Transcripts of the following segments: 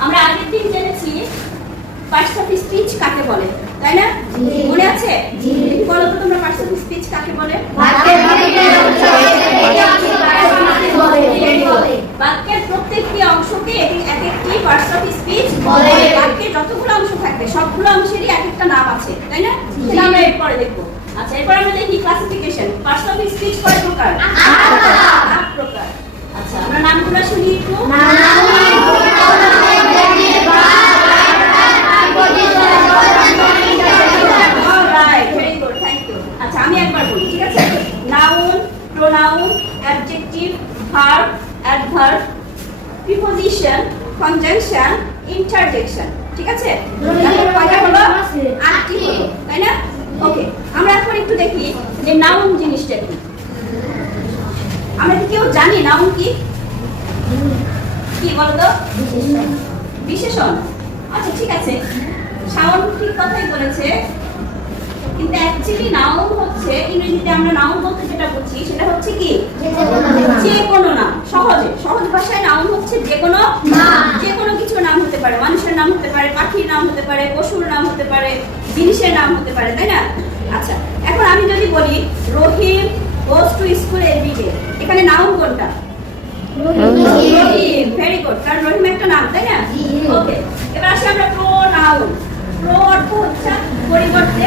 আমরা আগের দিন জেনেছি পার্টস অফ স্পিচ কাকে বলে? তাই না? মনে আছে? বলো তো তোমরা পার্টস অফ স্পিচ কাকে বলে? বাক্যের প্রত্যেকটি অংশকে এক একটি পার্টস অফ স্পিচ বলে। বাক্যে যতগুলো অংশ থাকবে সবগুলো অংশেরই এক একটা নাম আছে তাই না? সেটা আমরা এরপরে দেখব। আচ্ছা এরপর আমরা দেখি ক্লাসিফিকেশন পার্টস অফ স্পিচ কয় প্রকার? আট প্রকার। আচ্ছা আমরা নামগুলো শুনি একটু Alright, very good, thank you. আচ্ছা আমি একবার বলি ঠিক আছে pronoun adjective verb adverb preposition conjunction interjection ঠিক আছে? কয়টা হলো? আটটি হলো তাই না? ওকে আমরা এখন একটু দেখি যে নাউন জিনিসটা কি। আমরা কি কেউ জানি নাউন কি? কি বলতো? বিশেষণ। আচ্ছা ঠিক আছে। শাওন ঠিক কথাই বলেছে। কিন্তু অ্যাকচুয়ালি নাউন হচ্ছে ইংরেজিতে আমরা নাউন বলতে যেটা বুঝি সেটা হচ্ছে কি? যে কোনো নাম সহজে সহজ ভাষায় নাউন হচ্ছে যে কোনো যে কোনো কিছুর নাম হতে পারে মানুষের নাম হতে পারে পাখির নাম হতে পারে পশুর নাম হতে পারে জিনিসের নাম হতে পারে তাই না? আচ্ছা এখন আমি যদি বলি Rahim goes to school everyday এখানে নাউন কোনটা? রহিম। ভেরি গুড কারণ রহিম একটা নাম তাই না জি। ওকে এবার আসি আমরা প্রোনাউন প্রো অর্থ হচ্ছে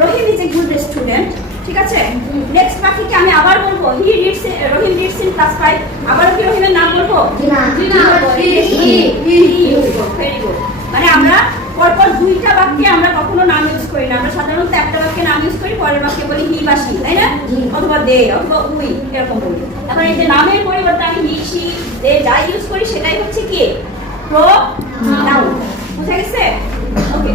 Rahim is a good student ঠিক আছে? নেক্সট বাক্যকে আমি আবার বলব he reads Rahim reads in class 5 আবার কি রহিমের নাম বলব? না। ভেরি গুড মানে আমরা পরপর দুইটা বাক্যে আমরা কখনো নাম ইউজ করি না। আমরা সাধারণত একটা বাক্যে নাম ইউজ করি পরের বাক্যে বলি হি বা সি তাই না? অথবা দে অথবা উই এরকম বলি। এখন এই যে নামের পরিবর্তে আমি হি সি দে যা ইউজ করি সেটাই হচ্ছে কি? প্রো নাউন বুঝা গেছে? ওকে